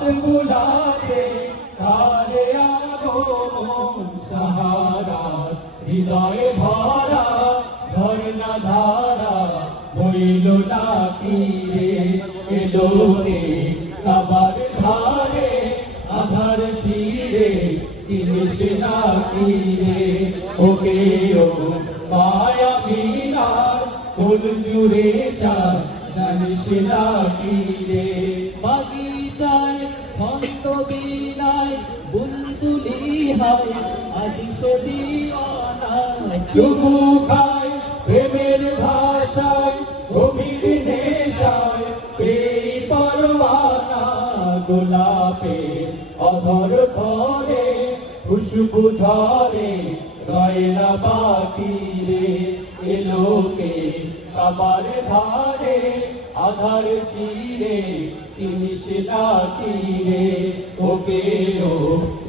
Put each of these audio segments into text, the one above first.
হাত বুলাতে কারে আগমন সাহারা, হৃদয়ে ভরা, ঝর্ণা ধারা হইল না তীরে এলো রে কাবার ধারে, আধার চিরে, চিনিস না তীরে ওকে ও মায়া বিনা ফুল জুড়ে চা জানিস না তীরে বিলায় বুলবুলি হয় আজি খায়, প্রেমের ভাষায়, গভীর নেশায় এই পরওয়ানা গোলাপে, অধর ধরে, খুশবু ঝরে রয়না বাকি রে এলোকে কাবার ধারে। আধার চিরে চিনিস না কি রে। ওকে ও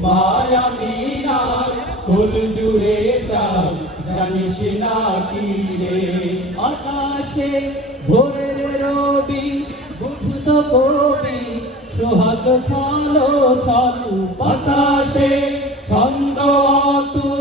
মায়া মিনার ফুল জুড়ে চাল জানিস না কি রে। আকাশে ভোরের রবি বুদ্ধ কবি, সোহাগ ছলো ছলো। বাতাসে ছন্দ অতুল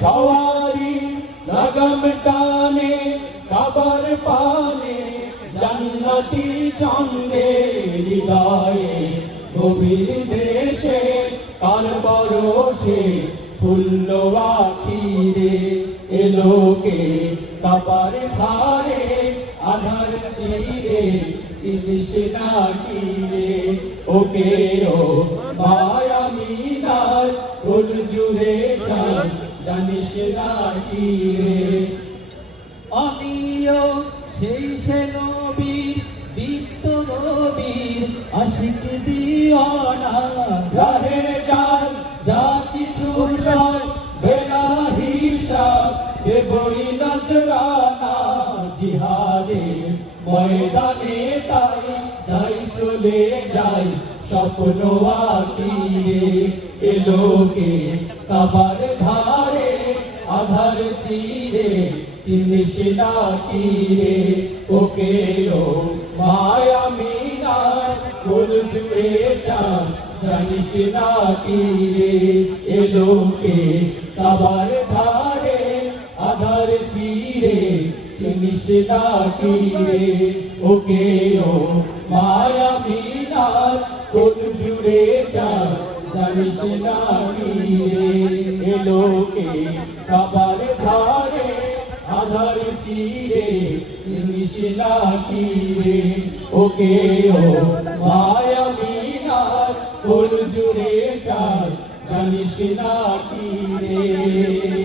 সওয়ারি লগম টানে কাবার পানে জান্নাতি ছন্দে হৃদয়ে গভীর দেশে কার বরসে ফুল্ল আখিরে এলোকে কাবার ধারে আধার চিরে চিনিস না কি রে ওকে ও মায়া মিনার ফুল জুড়ে চান জানিস না কি রে? আমিও সেই সে নবীর, দীপ্ত নবীর, আশিক দিওয়ানা রাহে যার যা কিছু সব বেলা হিসাব দেবই নজরানা জিহাদে। ময়দানে তাই যাই, চলে যাই, স্বপ্ন আকিরে এলোকে কাবার ধারে আধার চিরে, চিনিস না ওকে মায়া মিনার ফুল জুড়ে চান, জানিস না কি রে? এলোকে কাবার ধারে আধার চিরে, চিনিস না কি রে? ওকে মায়া মিনার ফুল জুড়ে জানিস না রে এলোকে কাবার ধারে, আধার চিরে চিনিস না কি রে? ওকে ও মায়া মিনার ফুল জুড়ে চার জানিস না কি রে?